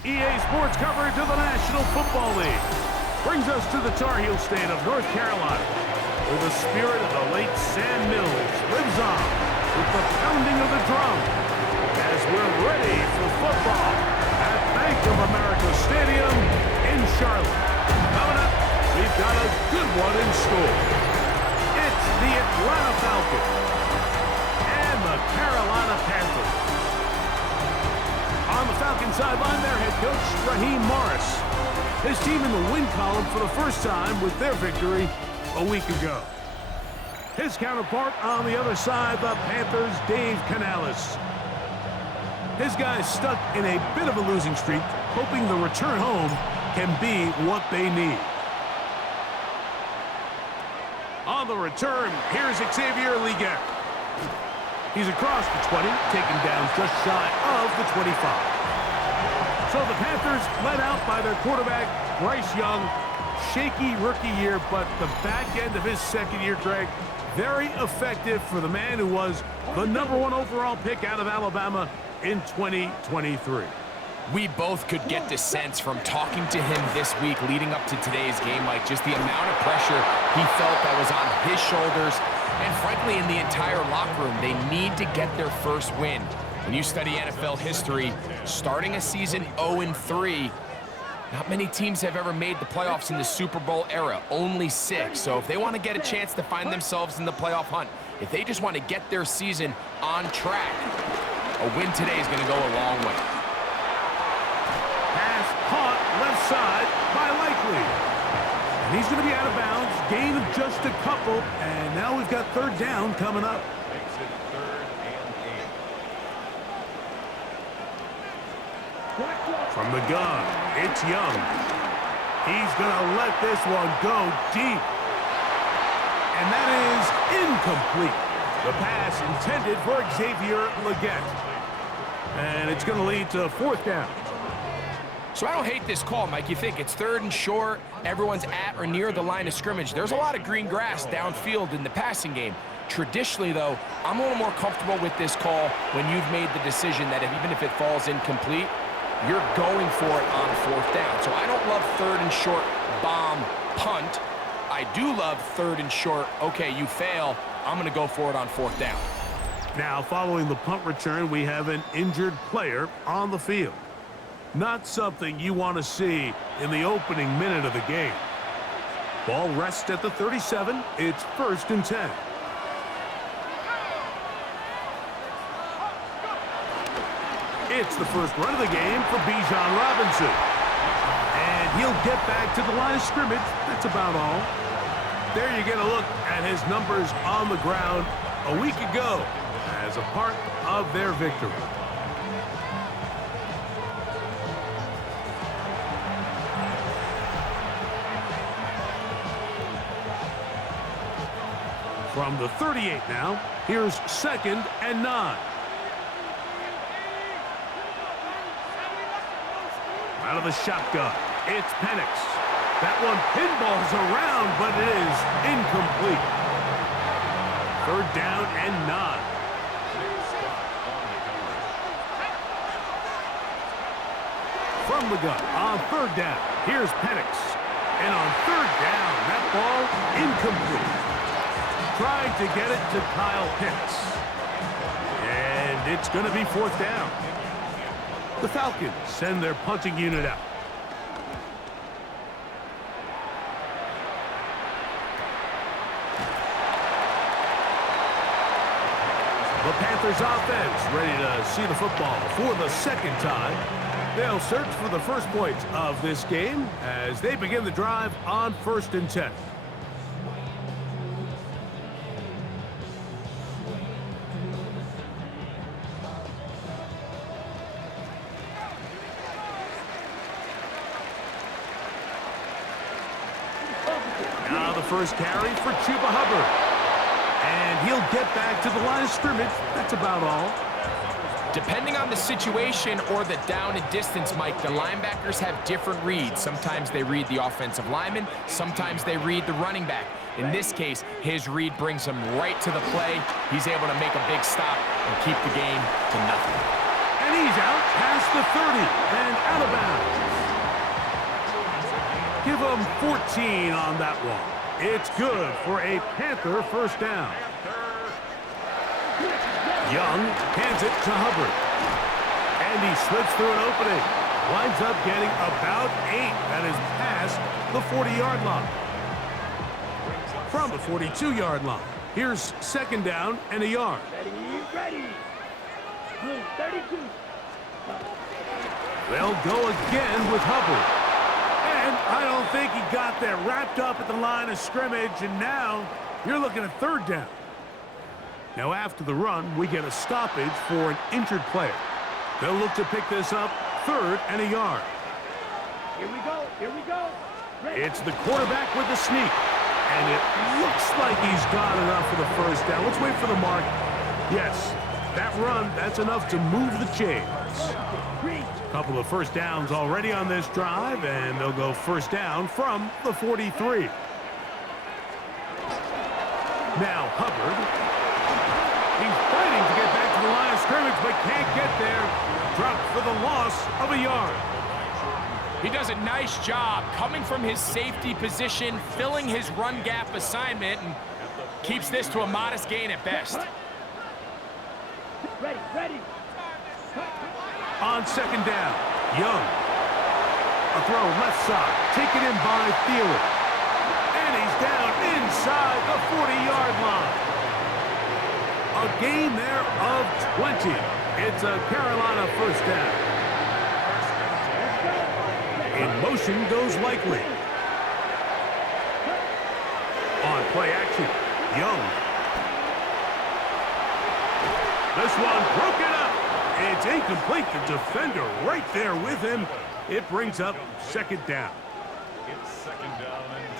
EA Sports coverage of the National Football League brings us to the Tar Heel state of North Carolina, where the spirit of the late Sam Mills lives on with the pounding of the drum as we're ready for football at Bank of America Stadium in Charlotte. Coming up, we've got a good one in store. It's the Atlanta Falcons and the Carolina Panthers. On the Falcons sideline, their head coach, Raheem Morris. His team in the win column for the first time with their victory a week ago. His counterpart on the other side, the Panthers' Dave Canales. His guys stuck in a bit of a losing streak, hoping the return home can be what they need. On the return, here's Xavier Legette. He's across the 20, taken down just shy of the 25. So the Panthers led out by their quarterback, Bryce Young. Shaky rookie year, but the back end of his second year, Greg, very effective for the man who was the #1 overall pick out of Alabama in 2023. We both could get the sense from talking to him this week leading up to today's game, Mike, just the amount of pressure he felt that was on his shoulders. And frankly, in the entire locker room, they need to get their first win. When you study NFL history, starting a season 0-3, not many teams have ever made the playoffs in the Super Bowl era, only 6. So if they want to get a chance to find themselves in the playoff hunt, if they just want to get their season on track, a win today is going to go a long way. Pass caught left side by Likely. And he's going to be out of bounds. Gain of just a couple. And now we've got third down coming up. Makes it 3rd and 8. From the gun, it's Young. He's going to let this one go deep. And that is incomplete. The pass intended for Xavier Legette. And it's going to lead to 4th down. So I don't hate this call, Mike. You think it's 3rd and short, everyone's at or near the line of scrimmage. There's a lot of green grass downfield in the passing game. Traditionally, though, I'm a little more comfortable with this call when you've made the decision that even if it falls incomplete, you're going for it on 4th down. So I don't love 3rd and short bomb punt. I do love 3rd and short, okay, you fail, I'm going to go for it on 4th down. Now, following the punt return, we have an injured player on the field. Not something you want to see in the opening minute of the game. Ball rests at the 37. It's 1st and 10. It's the first run of the game for Bijan Robinson. And he'll get back to the line of scrimmage. That's about all. There you get a look at his numbers on the ground a week ago as a part of their victory. From the 38 now, here's 2nd and 9. Out of the shotgun, it's Penix. That one pinballs around, but it is incomplete. 3rd down and 9. From the gun, on 3rd down, here's Penix. And on 3rd down, that ball incomplete. Trying to get it to Kyle Pitts. And it's going to be 4th down. The Falcons send their punting unit out. The Panthers offense ready to see the football for the 2nd time. They'll search for the first points of this game as they begin the drive on 1st and 10. Now the first carry for Chuba Hubbard. And he'll get back to the line of scrimmage. That's about all. Depending on the situation or the down and distance, Mike, the linebackers have different reads. Sometimes they read the offensive lineman. Sometimes they read the running back. In this case, his read brings him right to the play. He's able to make a big stop and keep the game to nothing. And he's out past the 30 and out out of bounds. Give them 14 on that one. It's good for a Panther first down. Young hands it to Hubbard. And he slips through an opening. Winds up getting about 8. That is past the 40-yard line. From the 42-yard line. Here's second down and a yard. Ready. 32. They'll go again with Hubbard. And I don't think he got there. Wrapped up at the line of scrimmage, and now you're looking at third down. Now after the run, we get a stoppage for an injured player. They'll look to pick this up, third and a yard. Here we go. Ready. It's the quarterback with the sneak. And it looks like he's got enough for the first down. Let's wait for the mark. Yes, that run, that's enough to move the chains. A couple of first downs already on this drive, and they'll go first down from the 43. Now Hubbard. He's fighting to get back to the line of scrimmage, but can't get there. Dropped for the loss of a yard. He does a nice job coming from his safety position, filling his run gap assignment, and keeps this to a modest gain at best. Ready. On second down, Young. A throw left side, taken in by Thielen. And he's down inside the 40-yard line. A gain there of 20. It's a Carolina first down. In motion goes Likely. On play action, Young. This one broken up. It's incomplete. The defender right there with him. It brings up second down. It's second down and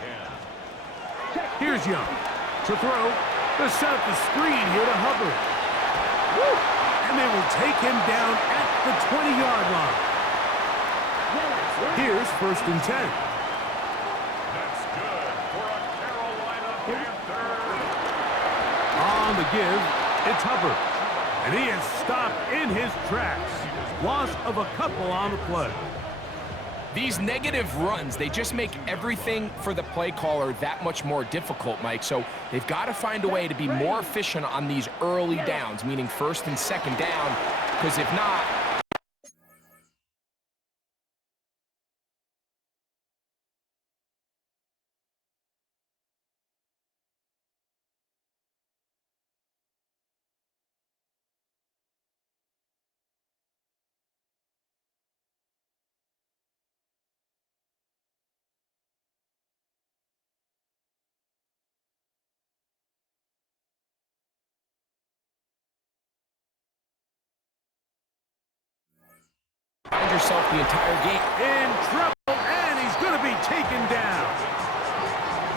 10. Here's Young to throw. They set up the screen here to Hubbard. Woo! And they will take him down at the 20-yard line. Here's first and 10. That's good for a Carolina Panther. On the give, it's Hubbard. And he is stopped in his tracks. Loss of a couple on the play. These negative runs, they just make everything for the play caller that much more difficult, Mike. So they've got to find a way to be more efficient on these early downs, meaning first and second down, because if not, find yourself the entire game In trouble, and he's going to be taken down.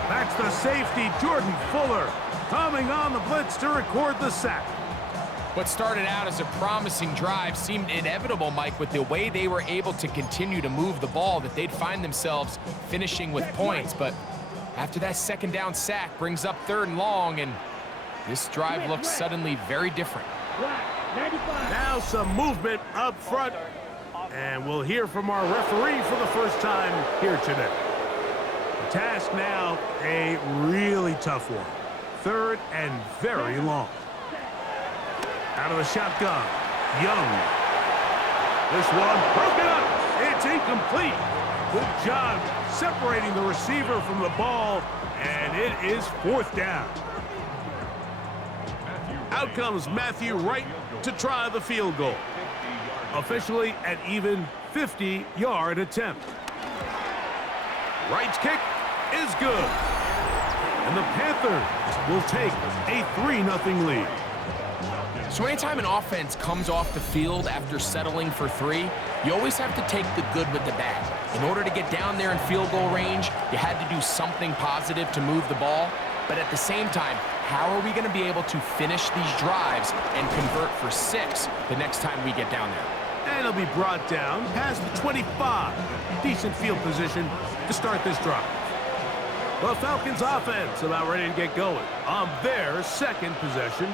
That's the safety, Jordan Fuller, coming on the blitz to record the sack. What started out as a promising drive seemed inevitable, Mike, with the way they were able to continue to move the ball, that they'd find themselves finishing with points. But after that second down sack brings up third and long, and this drive looks suddenly very different. Now some movement up front, and we'll hear from our referee for the first time here today. The task now, a really tough one. Third and very long. Out of the shotgun, Young. This one broken up. It's incomplete. Good job separating the receiver from the ball, and it is fourth down. Out comes Matthew Wright to try the field goal. Officially an even 50-yard attempt. Wright's kick is good. And the Panthers will take a 3-0 lead. So anytime an offense comes off the field after settling for three, you always have to take the good with the bad. In order to get down there in field goal range, you had to do something positive to move the ball. But at the same time, how are we going to be able to finish these drives and convert for 6 the next time we get down there? And it'll be brought down past the 25. Decent field position to start this drive. The Falcons offense about ready to get going on their second possession.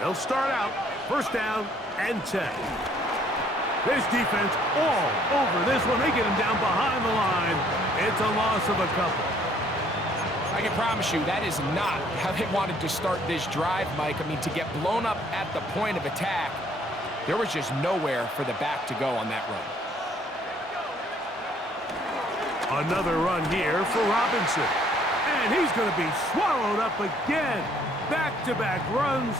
They'll start out first down and 10. This defense all over this one. They get him down behind the line. It's a loss of a couple. I can promise you that is not how they wanted to start this drive, Mike. I mean, to get blown up at the point of attack, there was just nowhere for the back to go on that run. Another run here for Robinson. And he's going to be swallowed up again. Back-to-back runs,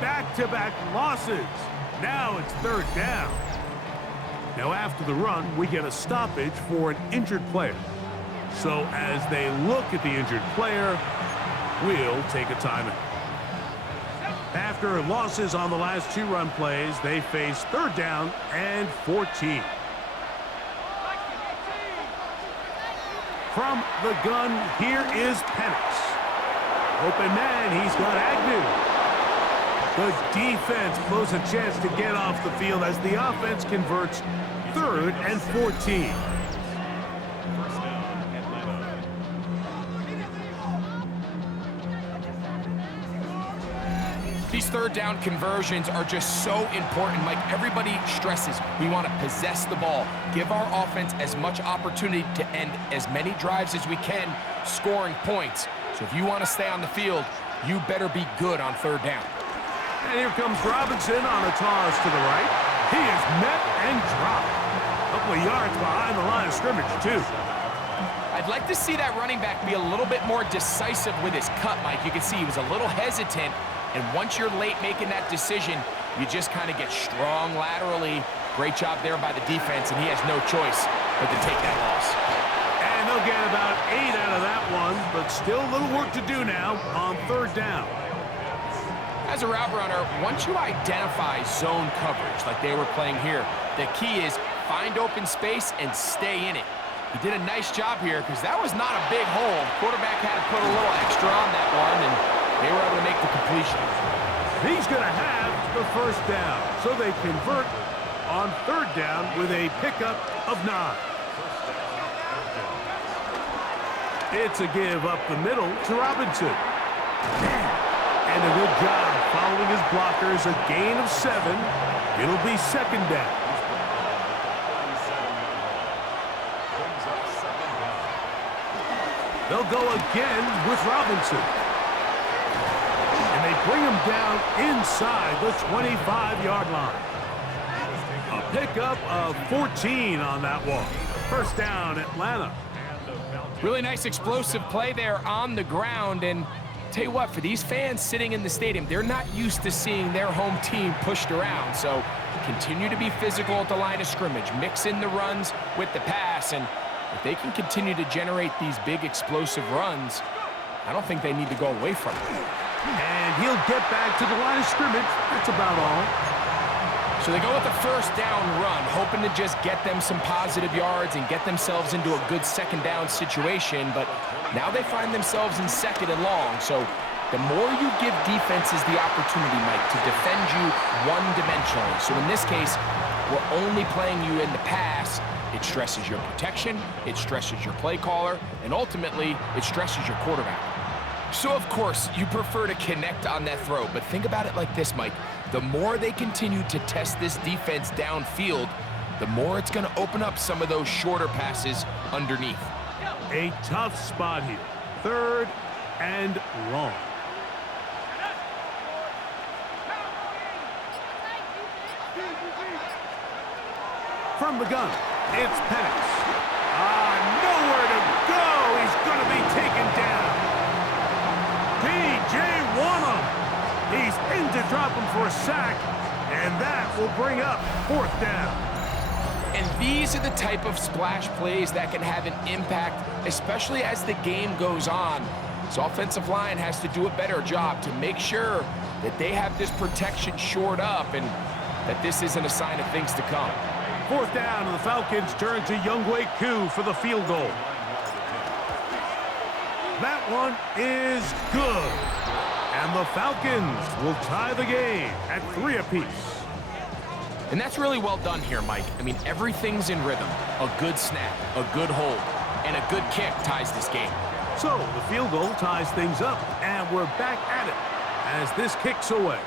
back-to-back losses. Now it's third down. Now after the run, we get a stoppage for an injured player. So as they look at the injured player, we'll take a timeout. After losses on the last two run plays, they face third down and 14. From the gun, here is Penix. Open man, he's got Agnew. The defense blows a chance to get off the field as the offense converts third and 14. First down, Atlanta. These third down conversions are just so important, Mike. Everybody stresses we want to possess the ball, give our offense as much opportunity to end as many drives as we can, scoring points. So if you want to stay on the field, you better be good on third down. And here comes Robinson on a toss to the right. He is met and dropped. A couple of yards behind the line of scrimmage, too. I'd like to see that running back be a little bit more decisive with his cut, Mike. You can see he was a little hesitant, and once you're late making that decision, you just kind of get strong laterally. Great job there by the defense, and he has no choice but to take that loss. And they'll get about 8 out of that one, but still a little work to do now on third down. As a route runner, once you identify zone coverage like they were playing here, the key is find open space and stay in it. He did a nice job here because that was not a big hole. Quarterback had to put a little extra on that one, and they were able to make the completion. He's going to have the first down, so they convert on third down with a pickup of 9. It's a give up the middle to Robinson. And a good job following his blockers, a gain of 7. It'll be second down. They'll go again with Robinson. And they bring him down inside the 25-yard line. A pickup of 14 on that one. First down, Atlanta. Really nice explosive play there on the ground, and tell you what, for these fans sitting in the stadium, they're not used to seeing their home team pushed around. So continue to be physical at the line of scrimmage, mix in the runs with the pass, and if they can continue to generate these big explosive runs, I don't think they need to go away from it. And he'll get back to the line of scrimmage. That's about all. So they go with the first down run, hoping to just get them some positive yards and get themselves into a good second down situation, but now they find themselves in second and long. So the more you give defenses the opportunity, Mike, to defend you one-dimensionally. So in this case, we're only playing you in the pass. It stresses your protection, it stresses your play caller, and ultimately, it stresses your quarterback. So, of course, you prefer to connect on that throw, but think about it like this, Mike. The more they continue to test this defense downfield, the more it's going to open up some of those shorter passes underneath. A tough spot here. Third and long. From the gun, it's Penix. Nowhere to go. He's going to be taken down. P.J. Wanham. He's in to drop him for a sack, and that will bring up fourth down. And these are the type of splash plays that can have an impact, especially as the game goes on. So offensive line has to do a better job to make sure that they have this protection shored up and that this isn't a sign of things to come. Fourth down, and the Falcons turn to Younghoe Koo for the field goal. That one is good. And the Falcons will tie the game at 3 apiece. And that's really well done here, Mike. I mean, everything's in rhythm. A good snap, a good hold, and a good kick ties this game. So the field goal ties things up, and we're back at it as this kicks away.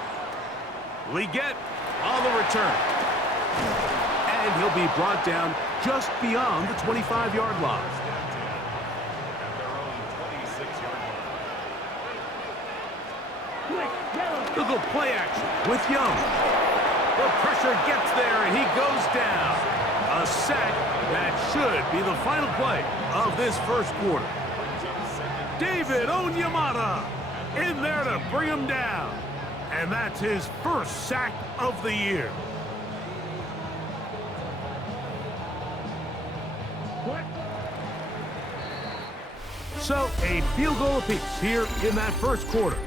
Leggett on the return. And he'll be brought down just beyond the 25-yard line. They'll go play action with Young. The pressure gets there, and he goes down. A sack that should be the final play of this first quarter. David Onyemata in there to bring him down. And that's his first sack of the year. So a field goal apiece here in that first quarter.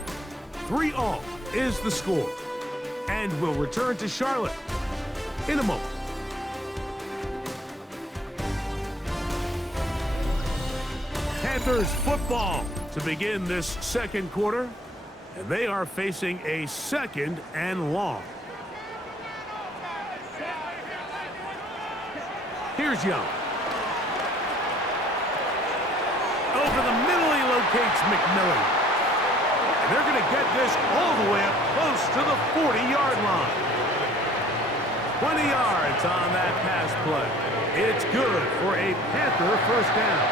3-all is the score. And we'll return to Charlotte in a moment. Panthers football to begin this second quarter. And they are facing a 2nd and long. Here's Young. Over the middle, he locates McMillan. And they're going to get this all the way up close to the 40-yard line. 20 yards on that pass play. It's good for a Panther first down.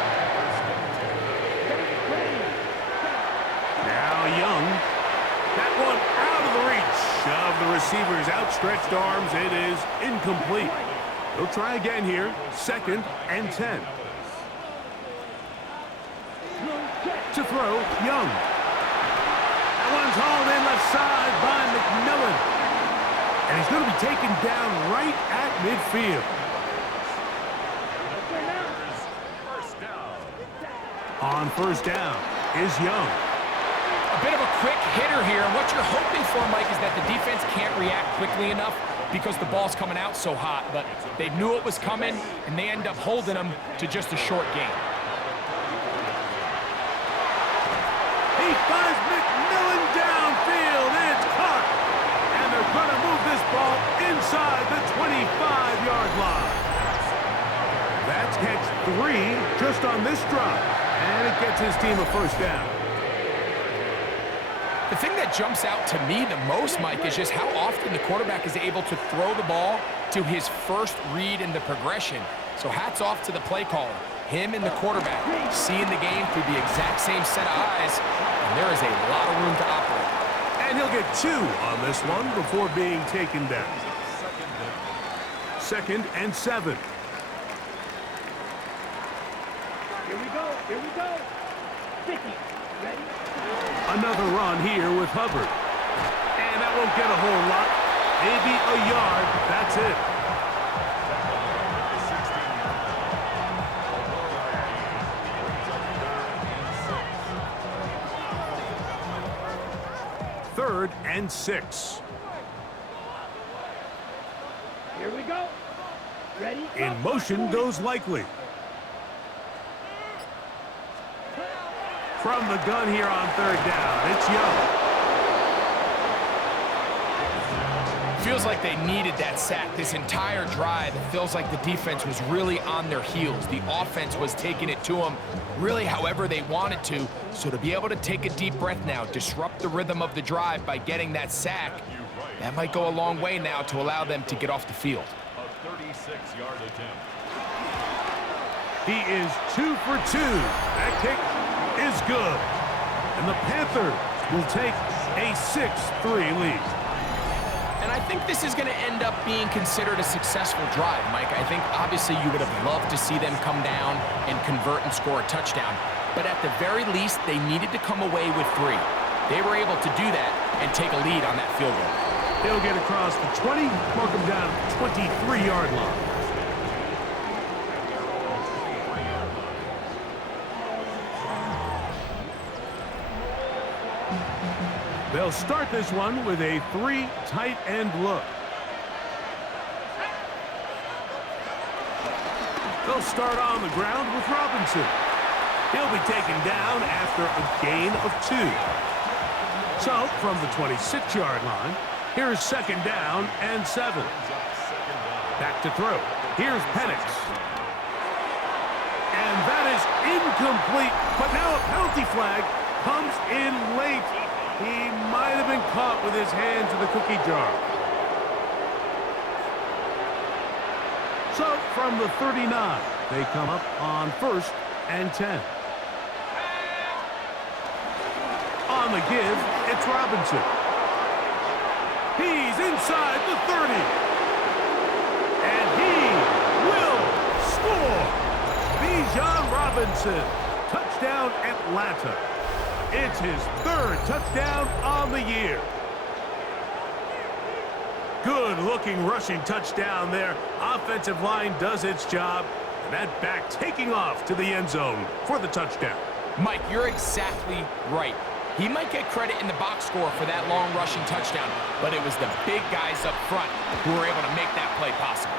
Now Young. That one out of the reach of the receiver's outstretched arms. It is incomplete. He'll try again here. 2nd and 10. To throw, Young. That one's hauled in left side by McMillan. And he's going to be taken down right at midfield. On first down is Young. A bit of a quick hitter here. What you're hoping for, Mike, is that the defense can't react quickly enough because the ball's coming out so hot. But they knew it was coming, and they end up holding them to just a short gain. He finds McMillan downfield. It's caught. And they're going to move this ball inside the 25-yard line. That's catch 3 just on this drive. And it gets his team a first down. The thing that jumps out to me the most, Mike, is just how often the quarterback is able to throw the ball to his first read in the progression. So hats off to the play caller. Him and the quarterback seeing the game through the exact same set of eyes, and there is a lot of room to operate. And he'll get 2 on this one before being taken down. 2nd and 7. Here we go. Here we go. 50. Ready? Another run here with Hubbard. And that won't get a whole lot. Maybe a yard. That's it. Third and 6. Here we go. Ready? In motion goes Likely. From the gun here on 3rd down, it's Young. Feels like they needed that sack this entire drive. It feels like the defense was really on their heels. The offense was taking it to them really however they wanted to. So to be able to take a deep breath now, disrupt the rhythm of the drive by getting that sack, that might go a long way now to allow them to get off the field. A 36-yard attempt. He is 2 for 2. That kick is good. And the Panthers will take a 6-3 lead. And I think this is going to end up being considered a successful drive, Mike. I think obviously you would have loved to see them come down and convert and score a touchdown. But at the very least, they needed to come away with 3. They were able to do that and take a lead on that field goal. They'll get across the 20, mark them down at the 23-yard line. They'll start this one with a 3 tight end look. They'll start on the ground with Robinson. He'll be taken down after a gain of 2. So, from the 26-yard line, here's 2nd down and 7. Back to throw. Here's Penix. And that is incomplete, but now a penalty flag comes in late. He might have been caught with his hands in the cookie jar. So from the 39, they come up on 1st and 10. On the give, it's Robinson. He's inside the 30. And he will score. Bijan Robinson. Touchdown, Atlanta. It's his 3rd touchdown on the year. Good-looking rushing touchdown there. Offensive line does its job. And that back taking off to the end zone for the touchdown. Mike, you're exactly right. He might get credit in the box score for that long rushing touchdown, but it was the big guys up front who were able to make that play possible.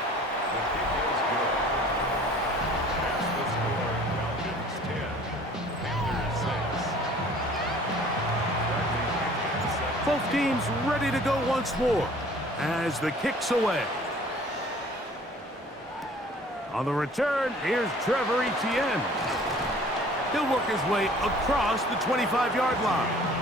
Both teams ready to go once more as the kick's away. On the return, here's Trevor Etienne. He'll work his way across the 25-yard line.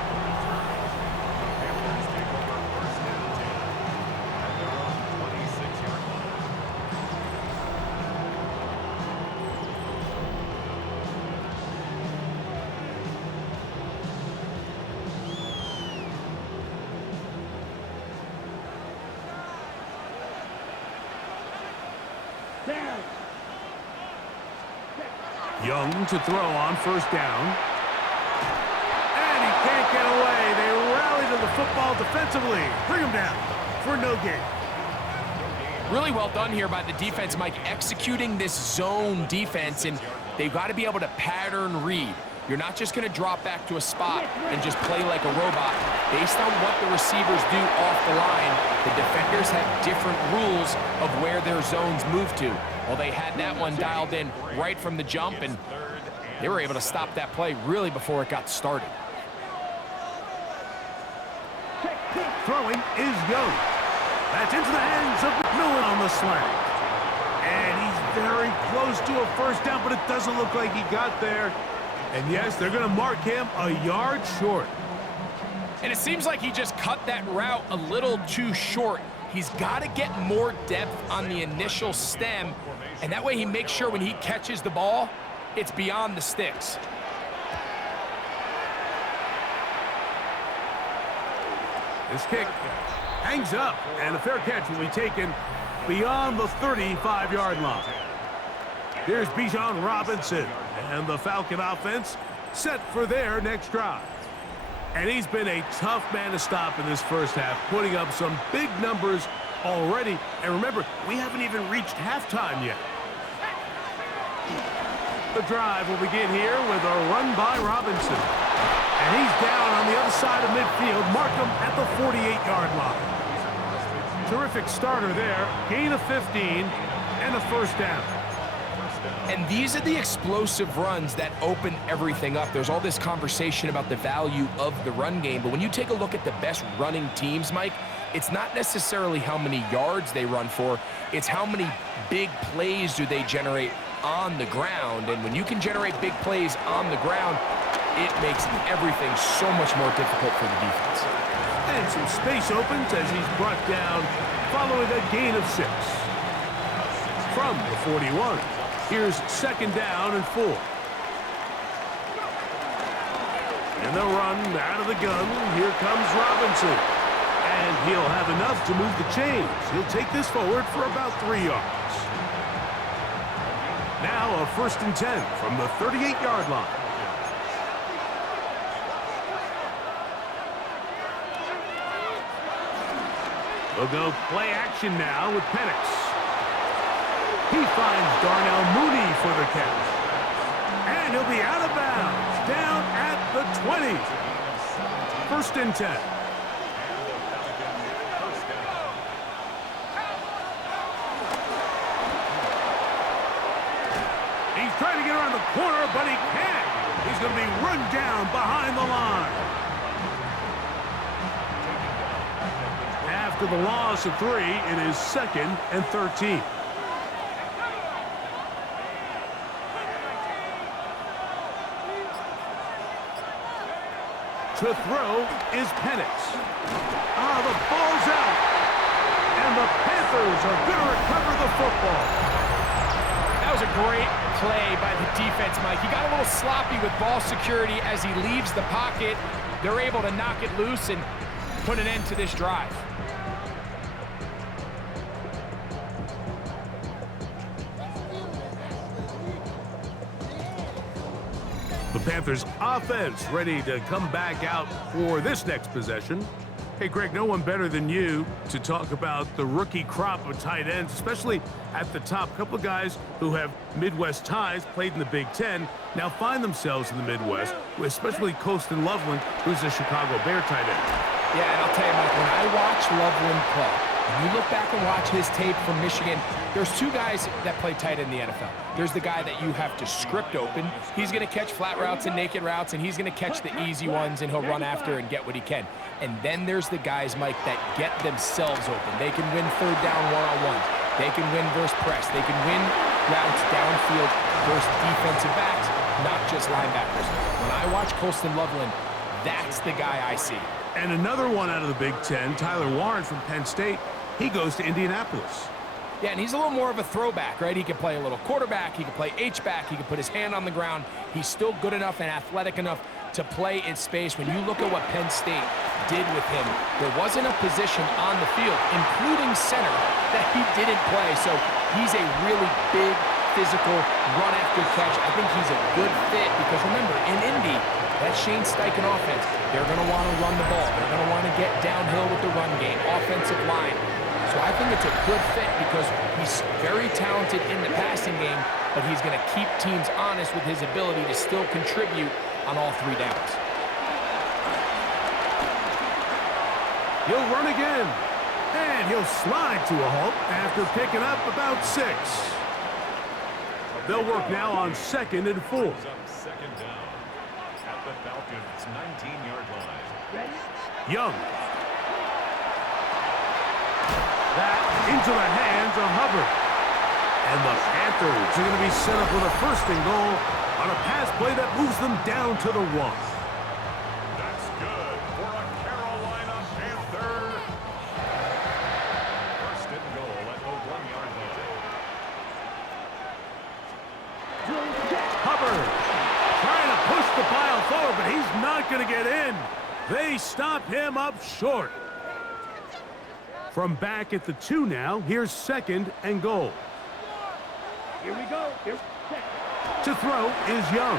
Young to throw on 1st down. And he can't get away. They rally to the football defensively. Bring him down for no gain. Really well done here by the defense, Mike, executing this zone defense, and they've got to be able to pattern read. You're not just going to drop back to a spot and just play like a robot. Based on what the receivers do off the line, the defenders have different rules of where their zones move to. Well, they had that one dialed in right from the jump, and they were able to stop that play really before it got started. Throwing is Young. That's into the hands of McMillan on the slant. And he's very close to a 1st down, but it doesn't look like he got there. And yes, they're going to mark him a yard short. And it seems like he just cut that route a little too short. He's got to get more depth on the initial stem, and that way he makes sure when he catches the ball, it's beyond the sticks. This kick hangs up, and a fair catch will be taken beyond the 35-yard line. Here's Bijan Robinson, and the Falcon offense set for their next drive. And he's been a tough man to stop in this 1st half, putting up some big numbers already. And remember, we haven't even reached halftime yet. The drive will begin here with a run by Robinson. And he's down on the other side of midfield. Mark him at the 48-yard line. Terrific starter there. Gain of 15 and a 1st down. And these are the explosive runs that open everything up. There's all this conversation about the value of the run game, but when you take a look at the best running teams, Mike, it's not necessarily how many yards they run for, it's how many big plays do they generate on the ground. And when you can generate big plays on the ground, it makes everything so much more difficult for the defense. And some space opens as he's brought down following a gain of 6. From the 41. Here's 2nd down and 4. And they'll run out of the gun. Here comes Robinson. And he'll have enough to move the chains. He'll take this forward for about 3 yards. Now a 1st and 10 from the 38-yard line. We'll go play action now with Penix. He finds Darnell Mooney for the catch. And he'll be out of bounds, down at the 20. 1st and 10. He's trying to get around the corner, but he can't. He's going to be run down behind the line. After the loss of 3, it is 2nd and 13. To throw is Penix. The ball's out. And the Panthers are going to recover the football. a great play by the defense, Mike. He got a little sloppy with ball security as he leaves the pocket. They're able to knock it loose and put an end to this drive. The Panthers offense ready to come back out for this next possession. Hey, Greg, no one better than you to talk about the rookie crop of tight ends, especially at the top. A couple of guys who have Midwest ties, played in the Big Ten, now find themselves in the Midwest, especially Colston Loveland, who's a Chicago Bear tight end. Yeah, and I'll tell you, Mike, when I watch Loveland play, when you look back and watch his tape from Michigan, there's two guys that play tight end in the NFL. There's the guy that you have to script open. He's going to catch flat routes and naked routes, and he's going to catch the easy ones, and he'll run after and get what he can. And then there's the guys, Mike, that get themselves open. They can win third down one-on-one. They can win versus press. They can win routes downfield versus defensive backs, not just linebackers. When I watch Colston Loveland, that's the guy I see. And another one out of the Big Ten, Tyler Warren from Penn State. He goes to Indianapolis. Yeah, and he's a little more of a throwback, right? He can play a little quarterback. He can play H-back. He can put his hand on the ground. He's still good enough and athletic enough to play in space. When you look at what Penn State did with him, there wasn't a position on the field, including center, that he didn't play. So he's a really big, physical, run-after-catch. I think he's a good fit because, remember, in Indy, that Shane Steichen offense, they're going to want to run the ball. They're going to want to get downhill with the run game, offensive line. So I think it's a good fit because he's very talented in the passing game, but he's going to keep teams honest with his ability to still contribute on all three downs. He'll run again, and he'll slide to a halt after picking up about 6. They'll work now on 2nd and 4. Second down at the Falcons' 19-yard line. Young. That into the hands of Hubbard. And the Panthers are going to be set up with a 1st and goal on a pass play that moves them down to the 1. That's good for a Carolina Panther. 1st and goal at the 1-yard line. Hubbard trying to push the pile forward, but he's not going to get in. They stop him up short. From back at the 2 now, here's 2nd and goal. Here we go. To throw is Young.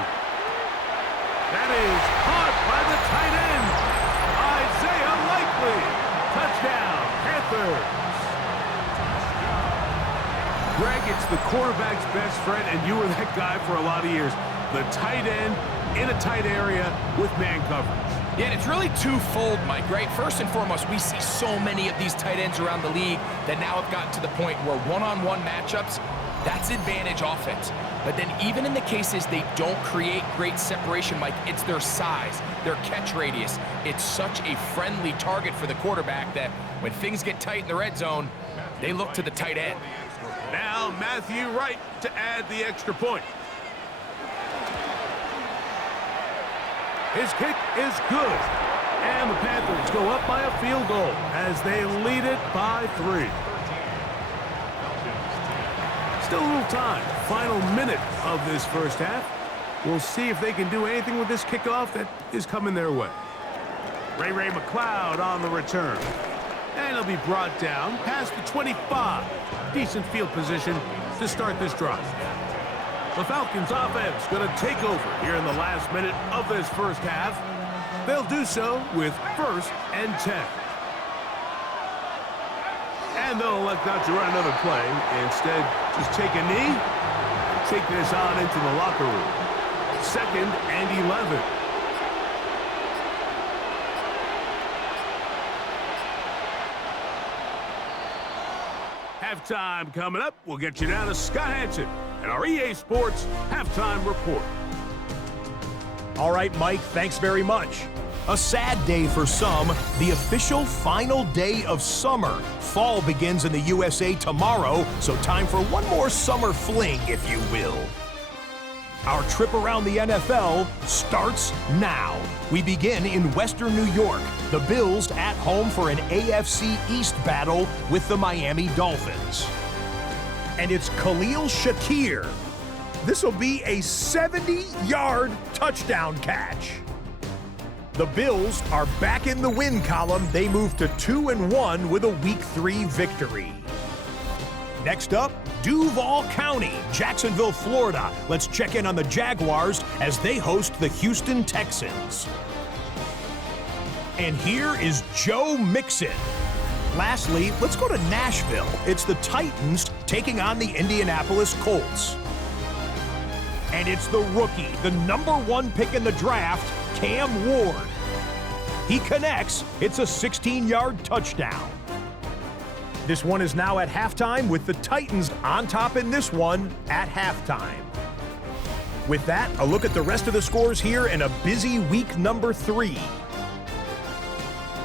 That is caught by the tight end, Isaiah Likely. Touchdown, Panthers. Greg, it's the quarterback's best friend, and you were that guy for a lot of years. The tight end in a tight area with man coverage. Yeah, and it's really twofold, Mike, right? First and foremost, we see so many of these tight ends around the league that now have gotten to the point where one-on-one matchups, that's advantage offense. But then even in the cases they don't create great separation, Mike, it's their size, their catch radius. It's such a friendly target for the quarterback that when things get tight in the red zone, they look to the tight end. Now Matthew Wright to add the extra point. His kick is good. And the Panthers go up by a field goal as they lead it by 3. Still a little time. Final minute of this first half. We'll see if they can do anything with this kickoff that is coming their way. Ray McLeod on the return. And he'll be brought down past the 25. Decent field position to start this drive. The Falcons offense going to take over here in the last minute of this first half. They'll do so with 1st and 10. And they'll elect not to run another play. Instead, just take a knee and take this on into the locker room. 2nd and 11. Halftime coming up. We'll get you down to Scott Hansen and our EA Sports Halftime Report. All right, Mike, thanks very much. A sad day for some, the official final day of summer. Fall begins in the USA tomorrow, so time for one more summer fling, if you will. Our trip around the NFL starts now. We begin in Western New York. The Bills at home for an AFC East battle with the Miami Dolphins. And it's Khalil Shakir This will be a 70-yard touchdown catch. The Bills are back in the win column. They move to 2-1 with a Week 3 victory. Next up, Duval County, Jacksonville, Florida. Let's check in on the Jaguars as they host the Houston Texans. And here is Joe Mixon. Lastly, let's go to Nashville. It's the Titans taking on the Indianapolis Colts. And it's the rookie, the #1 pick in the draft, Cam Ward. He connects. It's a 16-yard touchdown. This one is now at halftime with the Titans on top in this one at halftime. With that, a look at the rest of the scores here in a busy week number 3.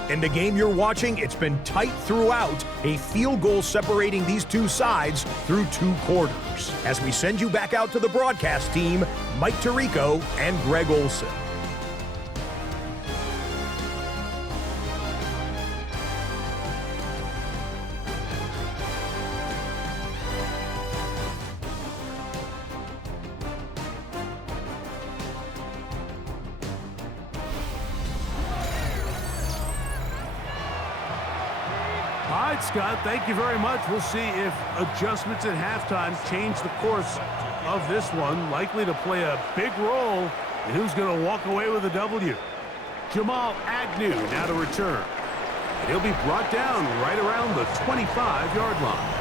In the game you're watching, it's been tight throughout, a field goal separating these two sides through 2 quarters. As we send you back out to the broadcast team, Mike Tirico and Greg Olson. All right, Scott, thank you very much. We'll see if adjustments at halftime change the course of this one. Likely to play a big role in who's going to walk away with a W. Jamal Agnew now to return. And he'll be brought down right around the 25-yard line.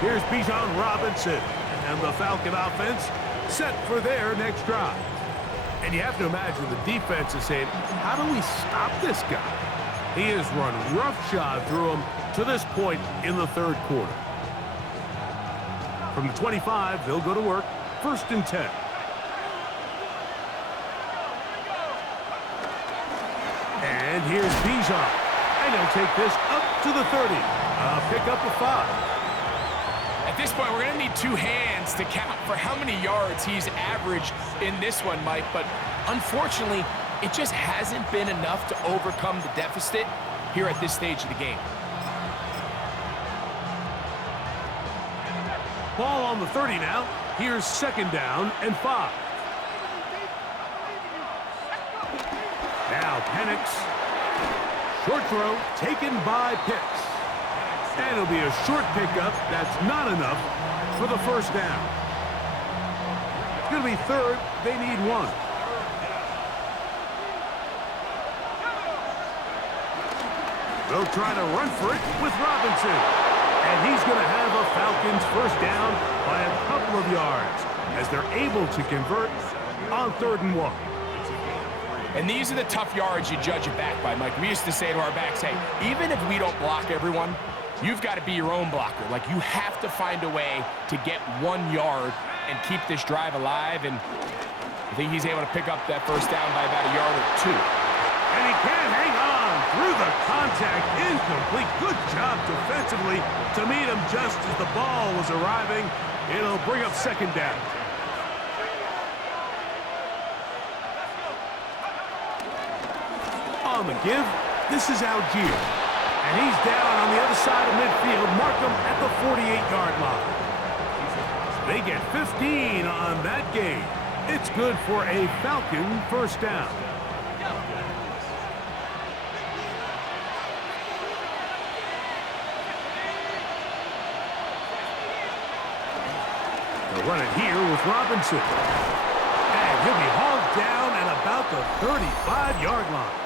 Here's Bijan Robinson and the Falcon offense set for their next drive. And you have to imagine the defense is saying, how do we stop this guy? He has run roughshod through him to this point in the third quarter. From the 25, they'll go to work. 1st and 10. And here's Bijan. And he'll take this up to the 30. Pick up a 5. At this point, we're going to need 2 hands to count for how many yards he's averaged in this one, Mike. But unfortunately, it just hasn't been enough to overcome the deficit here at this stage of the game. Ball on the 30 now. Here's 2nd down and 5. Now Penix. Short throw taken by Pitts. And it'll be a short pickup. That's not enough for the 1st down. It's going to be 3rd. They need 1. They'll try to run for it with Robinson. And he's going to have a Falcons 1st down by a couple of yards as they're able to convert on 3rd and 1. And these are the tough yards you judge it back by, Mike. We used to say to our backs, hey, even if we don't block everyone, you've got to be your own blocker. Like, you have to find a way to get 1 yard and keep this drive alive. And I think he's able to pick up that 1st down by about a yard or 2. And he can't hang on through the contact. Incomplete. Good job defensively to meet him just as the ball was arriving. It'll bring up 2nd down. On the give, this is Algier. And he's down on the other side of midfield. Mark him at the 48-yard line. They get 15 on that game. It's good for a Falcon 1st down. They'll run it here with Robinson. And he'll be hauled down at about the 35-yard line.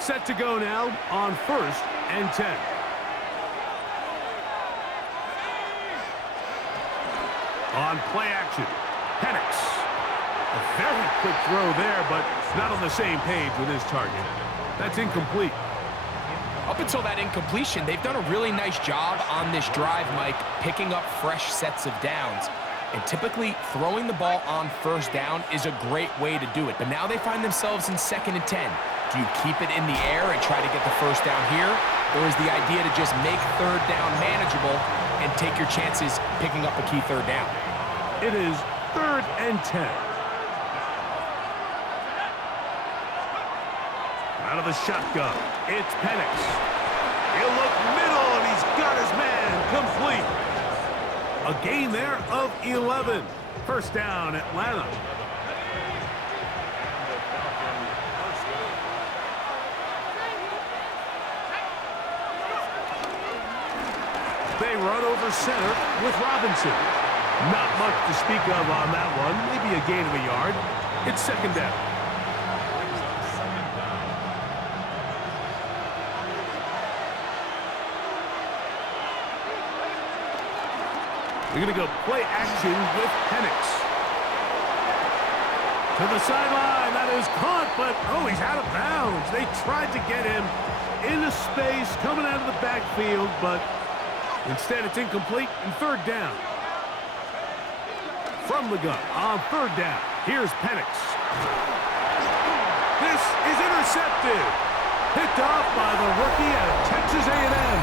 Set to go now on 1st and 10. On play action, Penix. A very quick throw there, but not on the same page with his target. That's incomplete. Up until that incompletion, they've done a really nice job on this drive, Mike, picking up fresh sets of downs. And typically, throwing the ball on 1st down is a great way to do it. But now they find themselves in 2nd and 10. Do you keep it in the air and try to get the 1st down here? Or is the idea to just make 3rd down manageable and take your chances picking up a key 3rd down? It is 3rd and 10. Out of the shotgun, it's Penix. He'll look middle, and he's got his man complete. A gain there of 11. First down, Atlanta. They run over center with Robinson. Not much to speak of on that one. Maybe a gain of a yard. It's second down. We're going to go play action with Penix. To the sideline. That is caught, but, oh, he's out of bounds. They tried to get him into space coming out of the backfield, but instead it's incomplete and third down. From the gun on third down. Here's Penix. This is intercepted. Picked off by the rookie out of Texas A&M.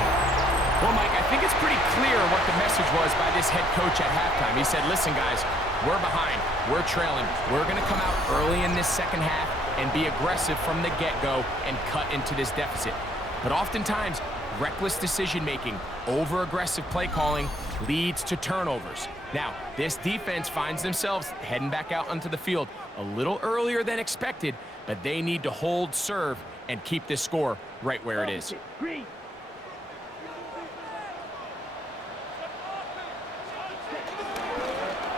Well, Mike, I think it's pretty clear what the message was by this head coach at halftime. He said, listen, guys, we're behind. We're trailing. We're going to come out early in this second half and be aggressive from the get-go and cut into this deficit. But oftentimes, reckless decision-making, over-aggressive play calling leads to turnovers. Now, this defense finds themselves heading back out onto the field a little earlier than expected, but they need to hold serve and keep this score right where it is.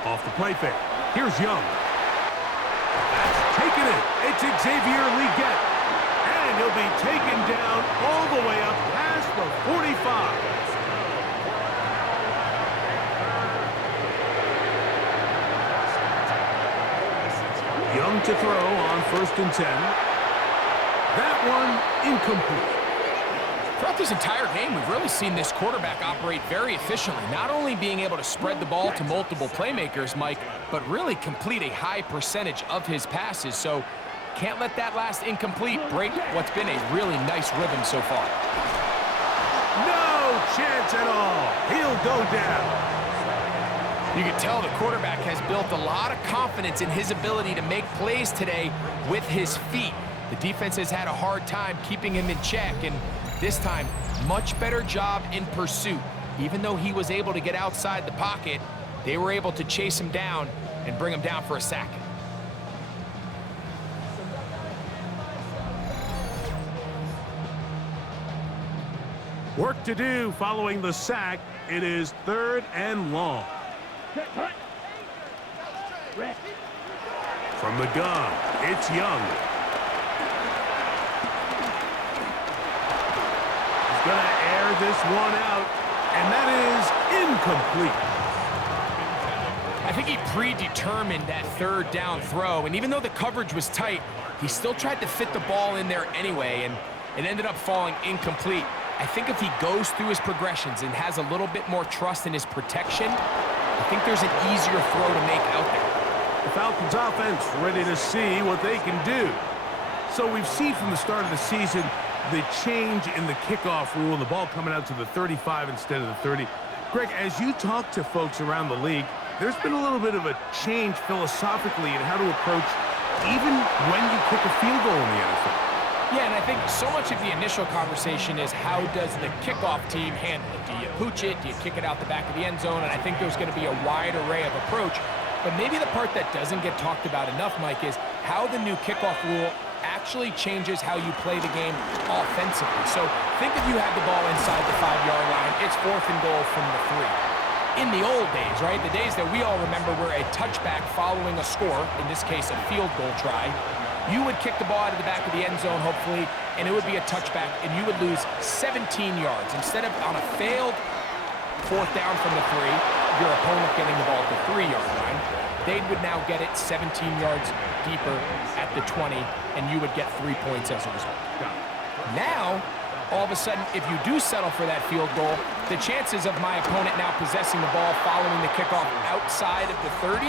Off the play fake. Here's Young. That's taken it. It's Xavier Legette. And he'll be taken down all the way up past the 45. Young to throw on 1st and 10. That one incomplete. Throughout this entire game, we've really seen this quarterback operate very efficiently, not only being able to spread the ball to multiple playmakers, Mike, but really complete a high percentage of his passes. So can't let that last incomplete break what's been a really nice rhythm so far. No chance at all. He'll go down. You can tell the quarterback has built a lot of confidence in his ability to make plays today with his feet. The defense has had a hard time keeping him in check, and this time, much better job in pursuit. Even though he was able to get outside the pocket, they were able to chase him down and bring him down for a sack. Work to do following the sack. It is 3rd and long. From the gun, it's Young. He's going to air this one out, and that is incomplete. I think he predetermined that 3rd down throw, and even though the coverage was tight, he still tried to fit the ball in there anyway, and it ended up falling incomplete. I think if he goes through his progressions and has a little bit more trust in his protection, I think there's an easier throw to make out there. The Falcons offense ready to see what they can do. So we've seen from the start of the season the change in the kickoff rule and the ball coming out to the 35 instead of the 30. Greg, as you talk to folks around the league, there's been a little bit of a change philosophically in how to approach even when you kick a field goal in the NFL. Yeah, and I think so much of the initial conversation is how does the kickoff team handle it? Do you pooch it? Do you kick it out the back of the end zone? And I think there's going to be a wide array of approach. But maybe the part that doesn't get talked about enough, Mike, is how the new kickoff rule actually changes how you play the game offensively. So think if you had the ball inside the 5-yard line, it's 4th and goal from the 3. In the old days, right, the days that we all remember were a touchback following a score, in this case a field goal try, you would kick the ball out of the back of the end zone, hopefully, and it would be a touchback, and you would lose 17 yards. Instead of on a failed 4th down from the 3, your opponent getting the ball at the 3-yard line, they would now get it 17 yards deeper at the 20, and you would get 3 points as a result. Now, all of a sudden, if you do settle for that field goal, the chances of my opponent now possessing the ball following the kickoff outside of the 30,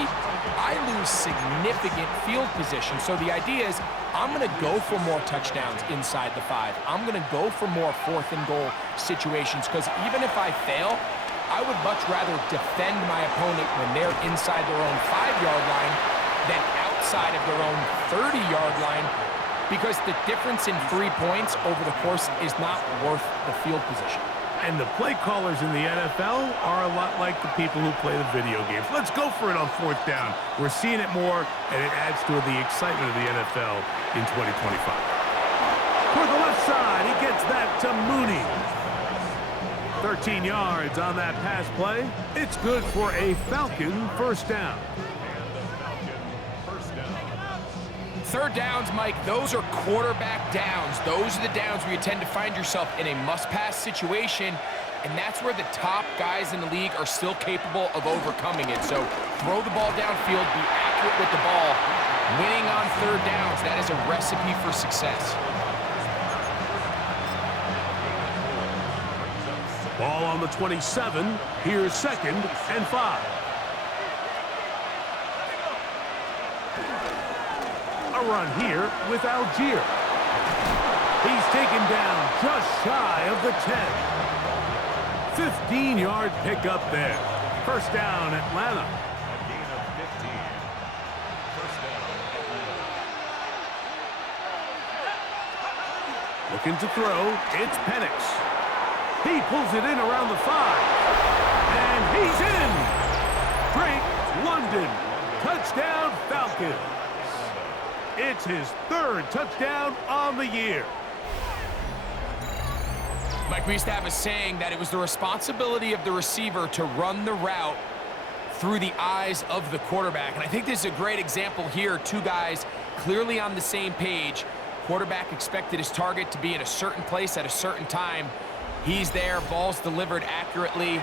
I lose significant field position. So the idea is I'm going to go for more touchdowns inside the 5. I'm going to go for more 4th and goal situations, because even if I fail, I would much rather defend my opponent when they're inside their own 5-yard line than outside of their own 30-yard line because the difference in 3 points over the course is not worth the field position. And the play callers in the NFL are a lot like the people who play the video games. Let's go for it on 4th down. We're seeing it more, and it adds to the excitement of the NFL in 2025. For the left side, he gets that to Mooney. 13 yards on that pass play. It's good for a Falcon first down. Third downs, Mike, those are quarterback downs. Those are the downs where you tend to find yourself in a must-pass situation, and that's where the top guys in the league are still capable of overcoming it. So throw the ball downfield, be accurate with the ball. Winning on third downs, that is a recipe for success. Ball on the 27. Here's 2nd and 5. A run here with Algier. He's taken down just shy of the 10. 15-yard pickup there. First down, Atlanta. A gain of 15. First down, Atlanta. Looking to throw, it's Penix. He pulls it in around the 5. And he's in! Drake London. Touchdown, Falcons. It's his 3rd touchdown on the year. Mike, we used to have a saying that it was the responsibility of the receiver to run the route through the eyes of the quarterback. And I think this is a great example here. 2 guys clearly on the same page. Quarterback expected his target to be in a certain place at a certain time. He's there, ball's delivered accurately.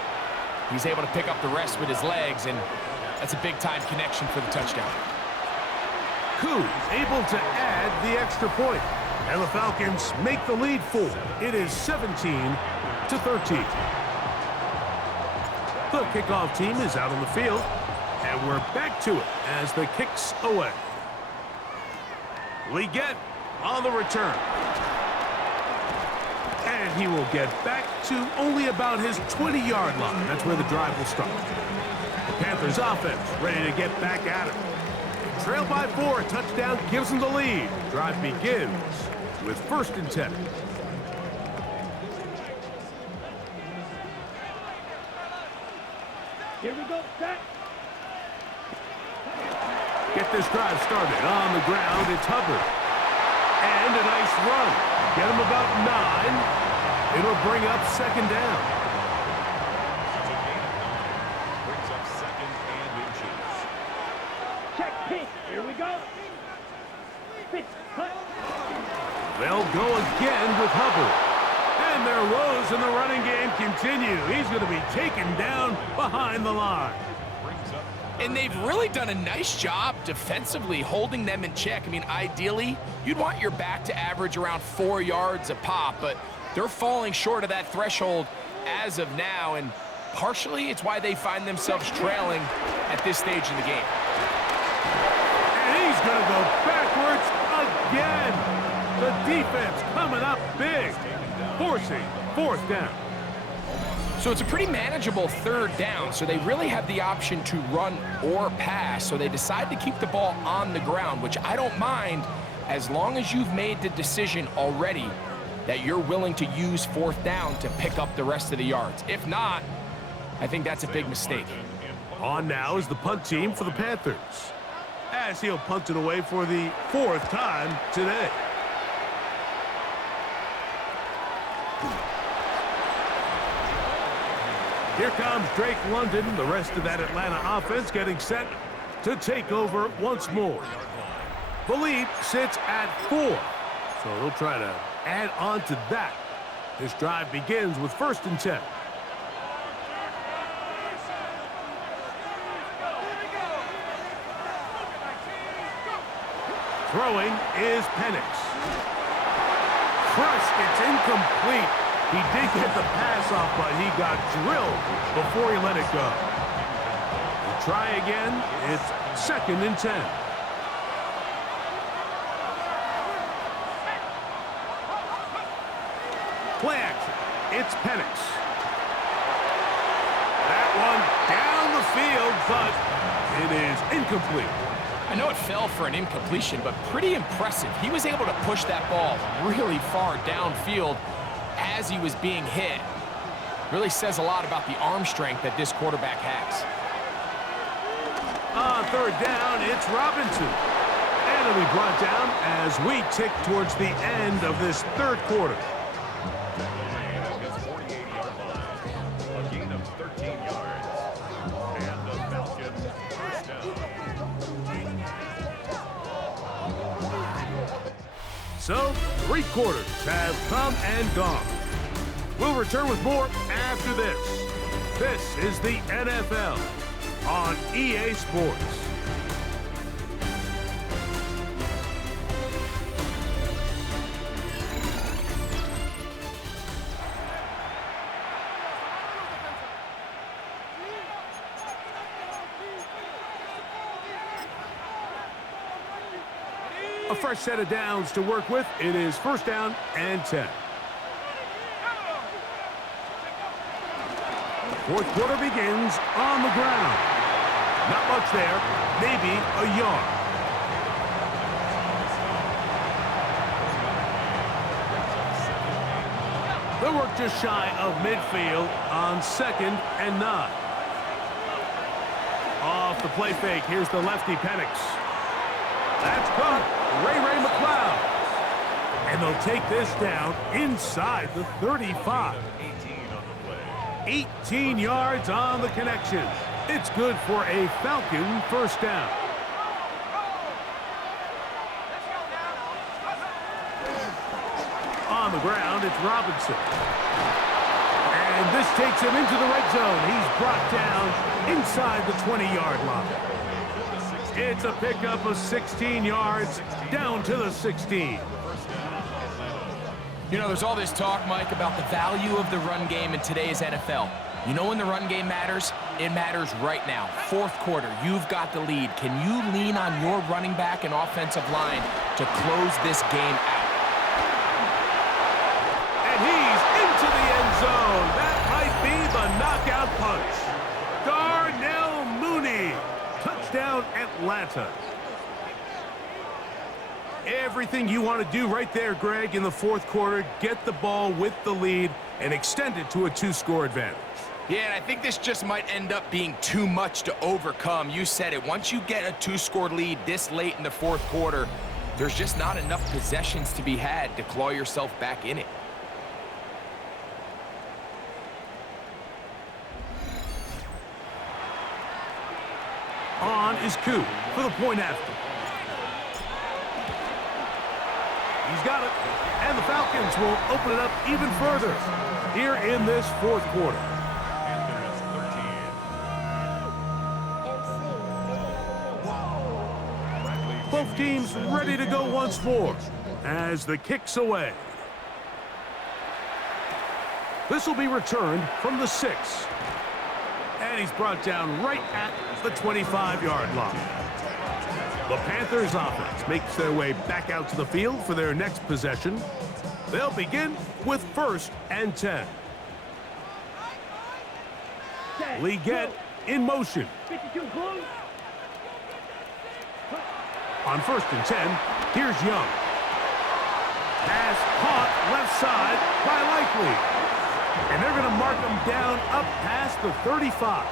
He's able to pick up the rest with his legs, and that's a big-time connection for the touchdown. Koo's able to add the extra point. And the Falcons make the lead 4. It is 17-13. The kickoff team is out on the field, and we're back to it as the kick's away. Leggett on the return. And he will get back to only about his 20-yard line. That's where the drive will start. The Panthers offense ready to get back at it. Trailed by 4, a touchdown gives them the lead. Drive begins with 1st and 10. Here we go, set. Get this drive started on the ground. It's Hubbard. And a nice run. Get him about 9. It'll bring up 2nd down. It's a gain of 9. Brings up 2nd and inches. Check pitch. Here we go. Pitch, cut. They'll go again with Hubbard. And their woes in the running game continue. He's going to be taken down behind the line. And they've really done a nice job defensively holding them in check. I mean, ideally, you'd want your back to average around 4 yards a pop, but they're falling short of that threshold as of now, and partially it's why they find themselves trailing at this stage in the game. And he's going to go backwards again. The defense coming up big, forcing 4th down. So it's a pretty manageable 3rd down, so they really have the option to run or pass, so they decide to keep the ball on the ground, which I don't mind as long as you've made the decision already that you're willing to use 4th down to pick up the rest of the yards. If not, I think that's a big mistake. On now is the punt team for the Panthers, as he'll punt it away for the 4th time today. Here comes Drake London, the rest of that Atlanta offense getting set to take over once more. The lead sits at 4, so they'll try to add on to that. This drive begins with 1st and 10. Throwing is Penix. Crushed, it's incomplete. He did get the pass off, but he got drilled before he let it go. We'll try again. It's 2nd and 10. Play action. It's Penix. That one down the field, but it is incomplete. I know it fell for an incompletion, but pretty impressive. He was able to push that ball really far downfield as he was being hit. Really says a lot about the arm strength that this quarterback has. On third down, it's Robinson. And it'll be brought down as we tick towards the end of this third quarter. A gain of 13 yards. And the Falcons first down. So, 3 quarters have come and gone. We'll return with more after this. This is the NFL on EA Sports. A fresh set of downs to work with. It is first down and 10. Fourth quarter begins on the ground. Not much there, maybe a yard. They'll work just shy of midfield on 2nd and 9. Off the play fake, here's the lefty Penix. That's caught. Ray McLeod. And they'll take this down inside the 35. 18 yards on the connection. It's good for a Falcon first down. On the ground, it's Robinson. And this takes him into the red zone. He's brought down inside the 20-yard line. It's a pickup of 16 yards down to the 16. You know, there's all this talk, Mike, about the value of the run game in today's NFL. You know when the run game matters? It matters right now. Fourth quarter, you've got the lead. Can you lean on your running back and offensive line to close this game out? And he's into the end zone. That might be the knockout punch. Darnell Mooney. Touchdown, Atlanta. Everything you want to do right there, Greg, in the fourth quarter. Get the ball with the lead and extend it to a 2-score advantage. Yeah, and I think this just might end up being too much to overcome. You said it. Once you get a 2-score lead this late in the fourth quarter, there's just not enough possessions to be had to claw yourself back in it. On is Koo for the point after. He's got it. And the Falcons will open it up even further here in this fourth quarter. And there's 13. Both teams ready to go once more as the kick's away. This will be returned from the 6. And he's brought down right at the 25-yard line. The Panthers offense makes their way back out to the field for their next possession. They'll begin with first and 10. Leggett in motion. On first and 10, here's Young. Pass caught left side by Likely. And they're going to mark him down up past the 35.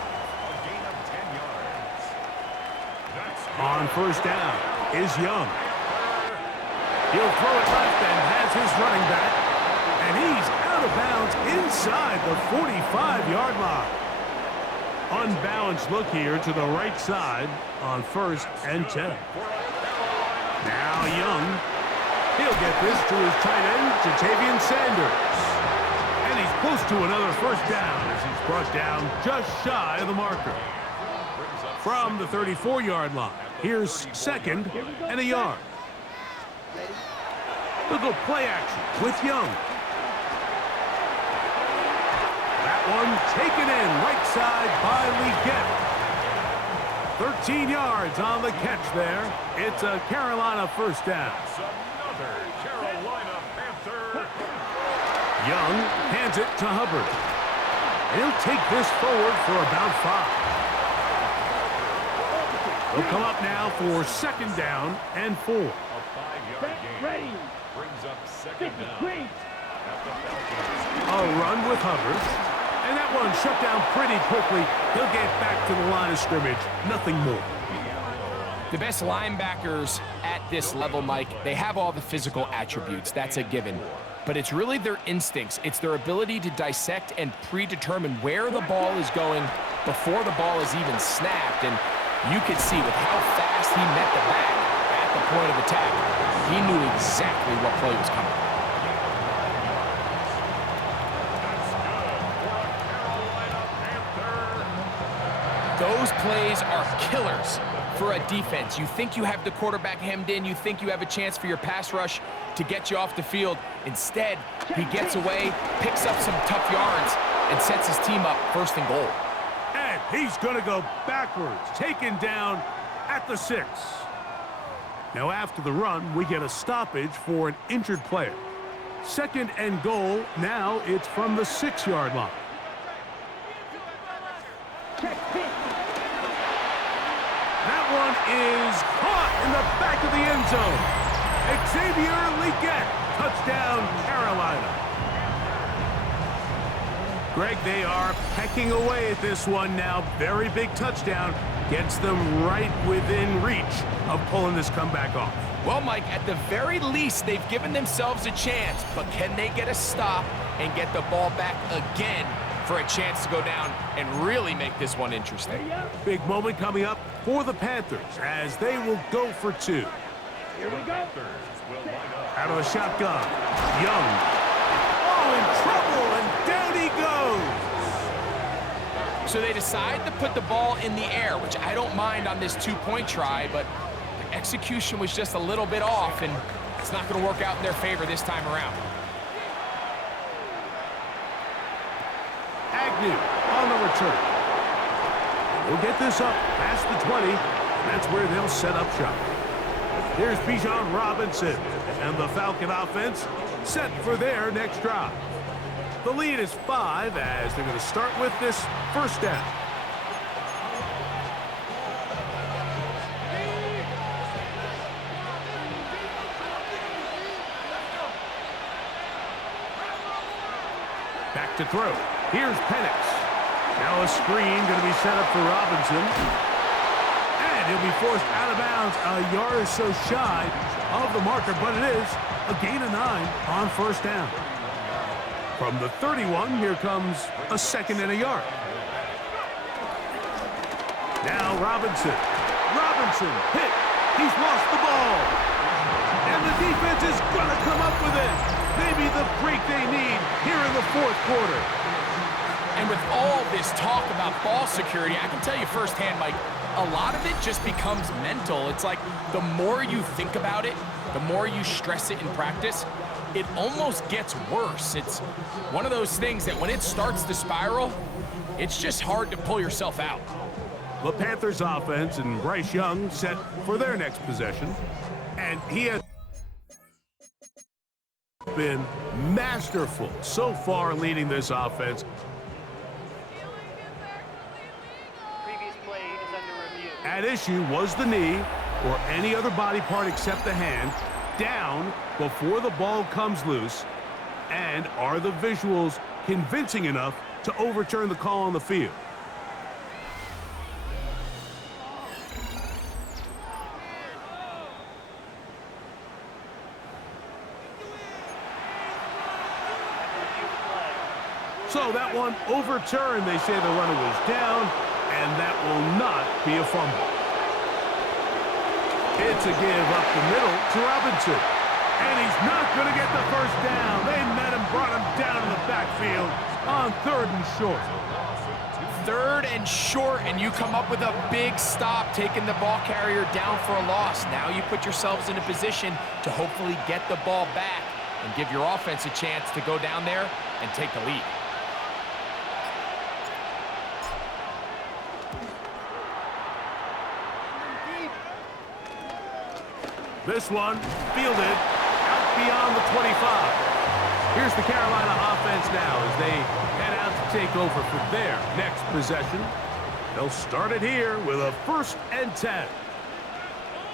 On first down is Young. He'll throw it left and has his running back. And he's out of bounds inside the 45-yard line. Unbalanced look here to the right side on first and 10. Now Young. He'll get this to his tight end, Jatavian Sanders. And he's close to another first down as he's brought down just shy of the marker. From the 34-yard line, here's second and a yard. They'll go play action with Young. That one taken in right side by Leggett. 13 yards on the catch there. It's a Carolina first down. Another Carolina Panther. Young hands it to Hubbard. He'll take this forward for about 5. They'll come up now for 2nd down and 4. A 5-yard gain Ready. brings up 2nd down Green. at the Falcons. A run with Hubbard. And that one shut down pretty quickly. He'll get back to the line of scrimmage. Nothing more. The best linebackers at this level, Mike, they have all the physical attributes. That's a given. But it's really their instincts. It's their ability to dissect and predetermine where the ball is going before the ball is even snapped. And you could see with how fast he met the back at the point of attack, he knew exactly what play was coming. Those plays are killers for a defense. You think you have the quarterback hemmed in. You think you have a chance for your pass rush to get you off the field. Instead, he gets away, picks up some tough yards, and sets his team up 1st and goal. And he's going to go backwards, taken down at the 6. Now after the run, we get a stoppage for an injured player. 2nd and goal. Now it's from the 6-yard line. That one is caught in the back of the end zone. Xavier Legette, touchdown Carolina. Greg, they are pecking away at this one now. Very big touchdown. Gets them right within reach of pulling this comeback off. Well, Mike, at the very least, they've given themselves a chance, but can they get a stop and get the ball back again for a chance to go down and really make this one interesting? Big moment coming up for the Panthers as they will go for 2. Here we go. Panthers will line up. Out of the shotgun, Young. Oh, in trouble, and down he goes. So they decide to put the ball in the air, which I don't mind on this 2-point try, but the execution was just a little bit off, and it's not going to work out in their favor this time around. Agnew on the return. We'll get this up past the 20, and that's where they'll set up shop. Here's Bijan Robinson, and the Falcon offense set for their next drive. The lead is 5 as they're going to start with this 1st down. Back to throw. Here's Penix. Now a screen going to be set up for Robinson. And he'll be forced out of bounds a yard or so shy of the marker, but it is a gain of 9 on 1st down. From the 31, here comes a 2nd and a yard. Now Robinson. Robinson hit. He's lost the ball. And the defense is going to come up with it. Maybe the break they need here in the 4th quarter. And with all this talk about ball security, I can tell you firsthand, Mike, a lot of it just becomes mental. It's like the more you think about it, the more you stress it in practice, it almost gets worse. It's one of those things that when it starts to spiral, it's just hard to pull yourself out. The Panthers offense and Bryce Young set for their next possession. And he has been masterful so far leading this offense. Previous play is under review. At issue was the knee or any other body part except the hand down before the ball comes loose. And are the visuals convincing enough to overturn the call on the field? So that one overturned. They say the runner was down, and that will not be a fumble. It's a give up the middle to Robinson. And he's not going to get the 1st down. They met him, brought him down to the backfield on 3rd and short. 3rd and short, and you come up with a big stop, taking the ball carrier down for a loss. Now you put yourselves in a position to hopefully get the ball back and give your offense a chance to go down there and take the lead. This one fielded out beyond the 25. Here's the Carolina offense now as they head out to take over for their next possession. They'll start it here with a 1st and 10.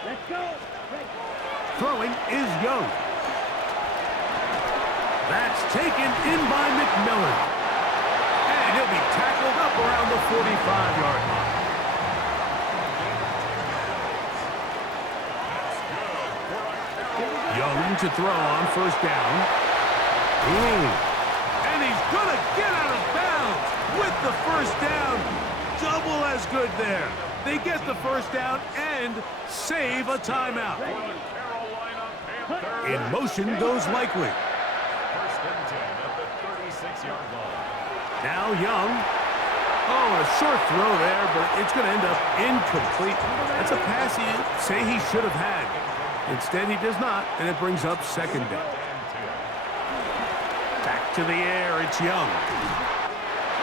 Let's go. Throwing is Young. That's taken in by McMillan. And he'll be tackled up around the 45-yard line. Young to throw on first down. And he's going to get out of bounds with the first down. Double as good there. They get the first down and save a timeout. In motion goes Likely. First and 10 at the 36-yard line. Now Young. Oh, a short throw there, but it's going to end up incomplete. That's a pass he'd say he should have had. Instead, he does not, and it brings up second down. Back to the air, it's Young.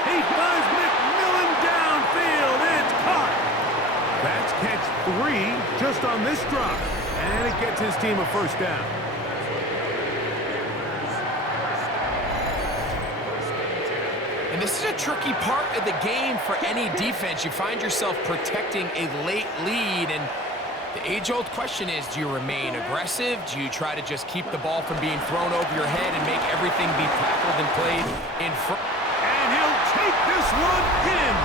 He finds McMillan downfield. It's caught. That's catch 3 just on this drop, and it gets his team a first down. And this is a tricky part of the game for any defense. You find yourself protecting a late lead, and the age-old question is, do you remain aggressive? Do you try to just keep the ball from being thrown over your head and make everything be tackled and played in front? And he'll take this one in.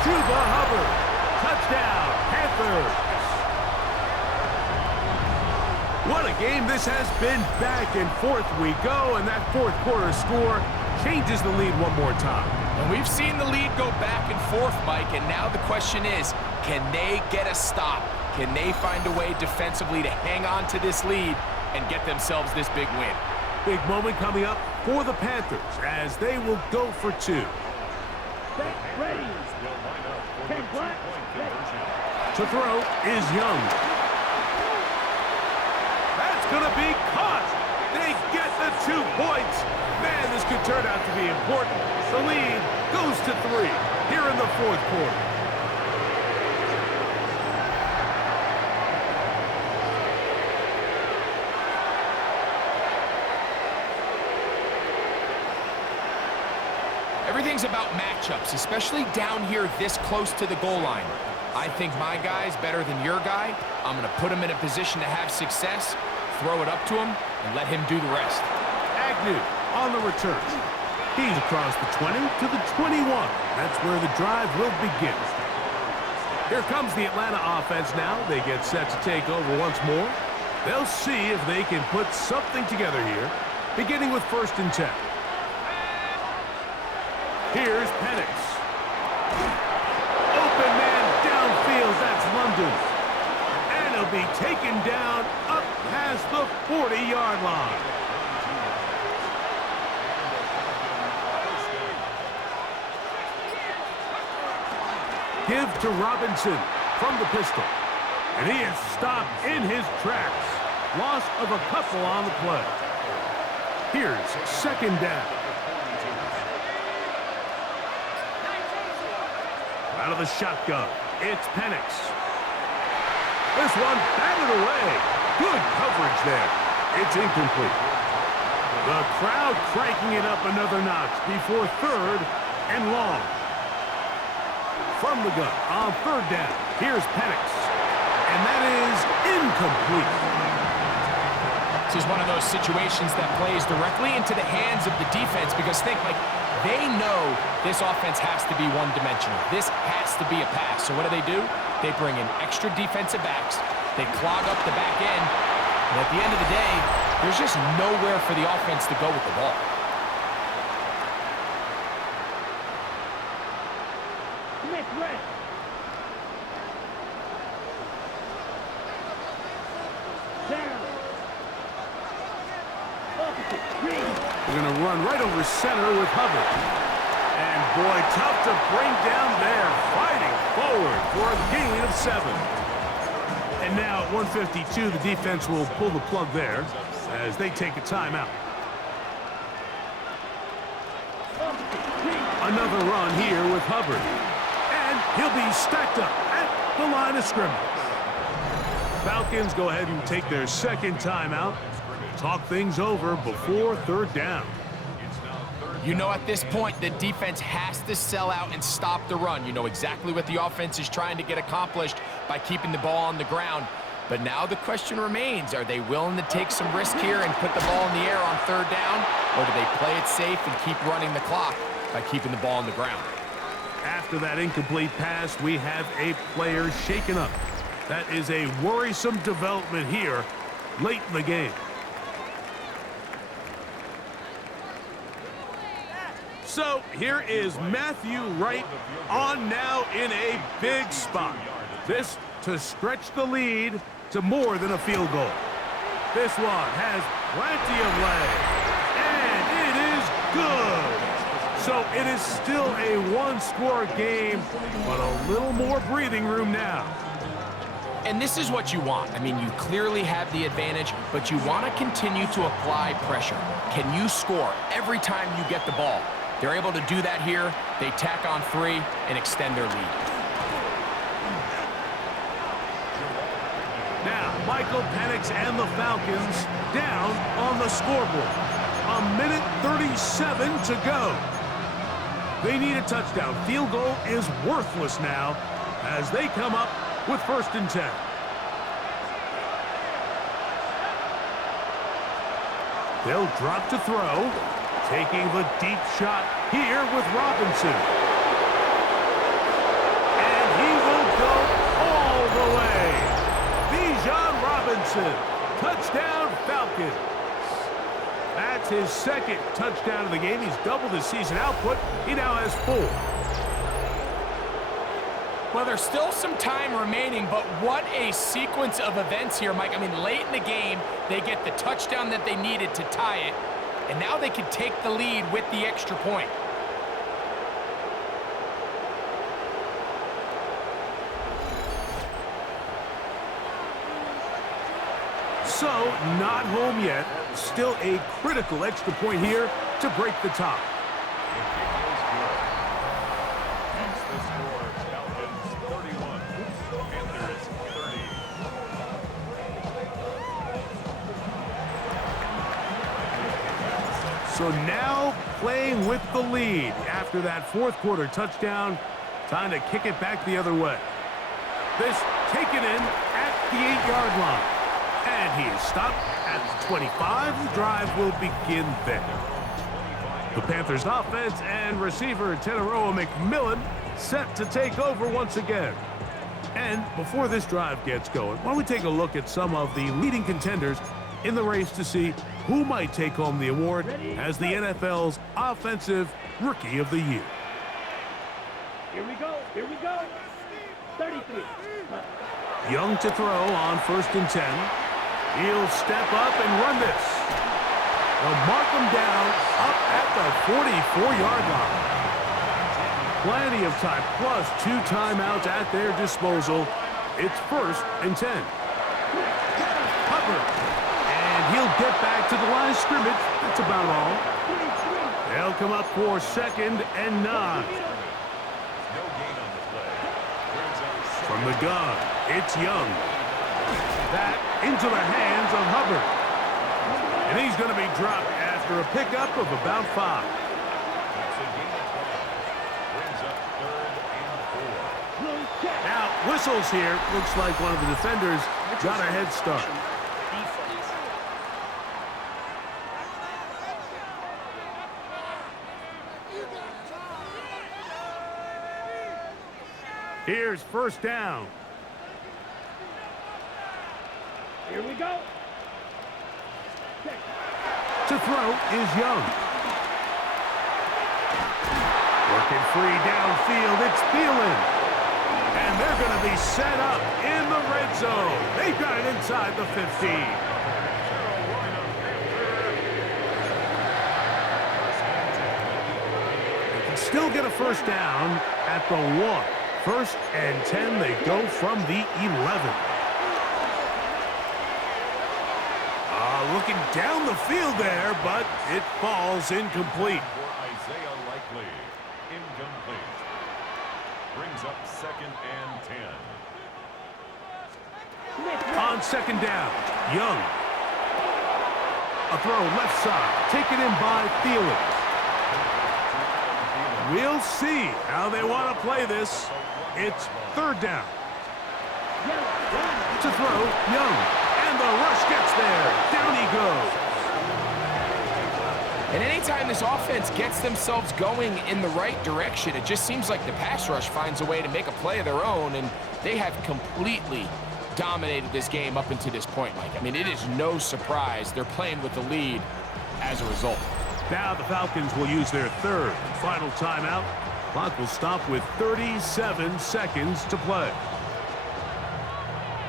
Chuba Hubbard. Touchdown, Panthers. What a game this has been. Back and forth we go, and that fourth quarter score changes the lead one more time. And we've seen the lead go back and forth, Mike, and now the question is, can they get a stop? Can they find a way defensively to hang on to this lead and get themselves this big win? Big moment coming up for the Panthers as they will go for 2. Set, ready. Ken Black, ready. To throw is Young. That's going to be caught. They get the 2 points. Man, this could turn out to be important. The lead goes to 3 here in the fourth quarter. Everything's about matchups, especially down here this close to the goal line. I think my guy's better than your guy. I'm going to put him in a position to have success, throw it up to him, and let him do the rest. Agnew on the return. He's across the 20 to the 21. That's where the drive will begin. Here comes the Atlanta offense now. They get set to take over once more. They'll see if they can put something together here, beginning with first and 10. Here's Penix. Open man downfield, that's London. And he'll be taken down up past the 40-yard line. Give to Robinson from the pistol. And he is stopped in his tracks. Loss of a couple on the play. Here's second down. Out of the shotgun, it's Penix. This one batted away. Good coverage there. It's incomplete. The crowd cranking it up another notch before third and long. From the gun on third down, here's Penix. And that is incomplete. This is one of those situations that plays directly into the hands of the defense because think, like, they know this offense has to be one-dimensional. This has to be a pass. So what do? They bring in extra defensive backs. They clog up the back end. And at the end of the day, there's just nowhere for the offense to go with the ball. Smith, ready. Down. Opposite, green. We're going to run right over center with Hubbard. And boy, tough to bring down there. Fighting forward for a gain of 7. And now at 152, the defense will pull the plug there as they take a timeout. Another run here with Hubbard. And he'll be stacked up at the line of scrimmage. Falcons go ahead and take their second timeout. Talk things over before third down. You know at this point the defense has to sell out and stop the run. You know exactly what the offense is trying to get accomplished by keeping the ball on the ground. But now the question remains, are they willing to take some risk here and put the ball in the air on third down, or do they play it safe and keep running the clock by keeping the ball on the ground? After that incomplete pass, we have a player shaken up. That is a worrisome development here late in the game. So here is Matthew Wright on now in a big spot. This to stretch the lead to more than a field goal. This one has plenty of leg, and it is good. So it is still a one-score game, but a little more breathing room now. And this is what you want. I mean, you clearly have the advantage, but you want to continue to apply pressure. Can you score every time you get the ball? They're able to do that here. They tack on 3 and extend their lead. Now, Michael Penix and the Falcons down on the scoreboard. 1:37 to go. They need a touchdown. Field goal is worthless now as they come up with 1st and 10. They'll drop to throw. Taking the deep shot here with Robinson. And he will go all the way. Bijan Robinson. Touchdown Falcons. That's his 2nd touchdown of the game. He's doubled his season output. He now has 4. Well, there's still some time remaining, but what a sequence of events here, Mike. I mean, late in the game, they get the touchdown that they needed to tie it, and now they can take the lead with the extra point. So, not home yet. Still a critical extra point here to break the tie. So now playing with the lead after that 4th quarter touchdown. Time to kick it back the other way. This taken in at the 8-yard line. And he is stopped at the 25. The drive will begin there. The Panthers offense and receiver Tenaroa McMillan set to take over once again. And before this drive gets going, why don't we take a look at some of the leading contenders in the race to see who might take home the award as the NFL's Offensive Rookie of the Year. Here we go. Here we go. 33. Young to throw on 1st and 10. He'll step up and run this. They'll mark him down up at the 44-yard line. Plenty of time, plus 2 timeouts at their disposal. It's 1st and 10. Hubbard. And he'll get back to the line of scrimmage. That's about all. They'll come up for 2nd and 9. From the gun, it's Young. That into the hands of Hubbard. And he's going to be dropped after a pickup of about 5. Now, whistles here. Looks like one of the defenders got a head start. Here's 1st down. Here we go. To throw is Young. Working free downfield, it's Thielen. And they're going to be set up in the red zone. They've got it inside the 15. They can still get a 1st down at the 1. 1st and 10, they go from the 11. Looking down the field there, but it falls incomplete. Isaiah Likely, incomplete. Brings up 2nd and 10. On 2nd down, Young. A throw left side, taken in by Thielen. We'll see how they want to play this. It's 3rd down. To throw, Young. And the rush gets there. Down he goes. And anytime this offense gets themselves going in the right direction, it just seems like the pass rush finds a way to make a play of their own, and they have completely dominated this game up until this point, Mike. I mean, it is no surprise they're playing with the lead as a result. Now the Falcons will use their third and final timeout. Clock will stop with 37 seconds to play.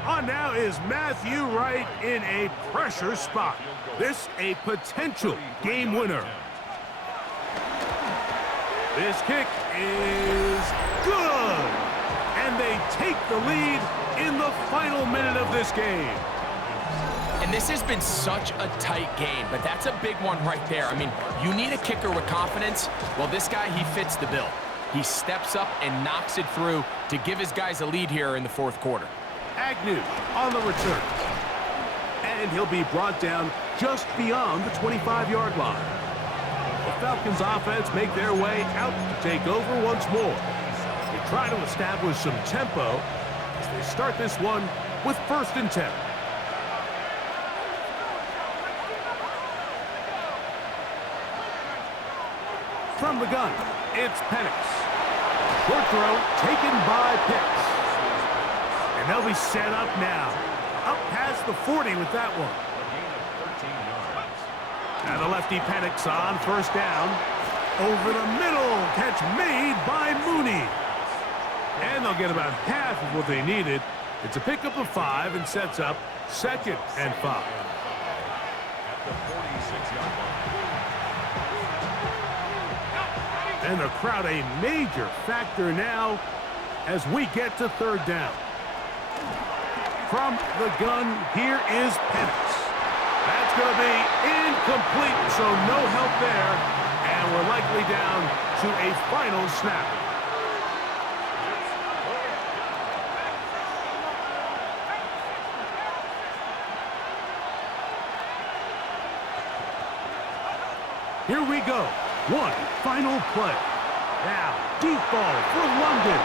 On now is Matthew Wright in a pressure spot. This a potential game winner. This kick is good. And they take the lead in the final minute of this game. And this has been such a tight game, but that's a big one right there. I mean, you need a kicker with confidence. Well, this guy, he fits the bill. He steps up and knocks it through to give his guys a lead here in the fourth quarter. Agnew on the return. And he'll be brought down just beyond the 25-yard line. The Falcons offense make their way out to take over once more. They try to establish some tempo as they start this one with 1st and 10. From the gun, it's Penix. Short throw taken by Pitts. And they'll be set up now. Up past the 40 with that one. And the lefty Penix on 1st down. Over the middle. Catch made by Mooney. And they'll get about half of what they needed. It's a pickup of 5 and sets up 2nd and 5. At the 46-yard line. And the crowd a major factor now as we get to 3rd down. From the gun, here is Penix. That's going to be incomplete, so no help there. And we're likely down to a final snap. Here we go. One final play. Now, deep ball for London.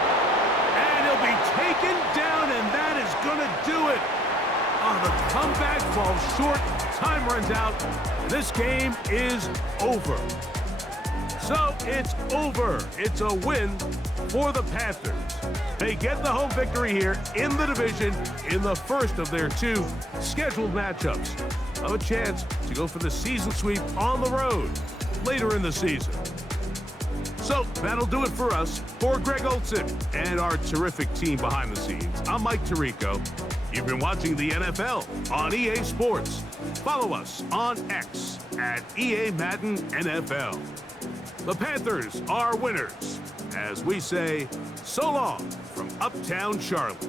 And he'll be taken down, and that is going to do it. On the comeback, falls short. Time runs out. This game is over. So it's over. It's a win for the Panthers. They get the home victory here in the division in the first of their 2 scheduled matchups. Of a chance to go for the season sweep on the road later in the season. So that'll do it for us. For Greg Olson and our terrific team behind the scenes, I'm Mike Tirico. You've been watching the NFL on EA Sports. Follow us on X at EA Madden NFL. The Panthers are winners as we say so long from Uptown Charlotte.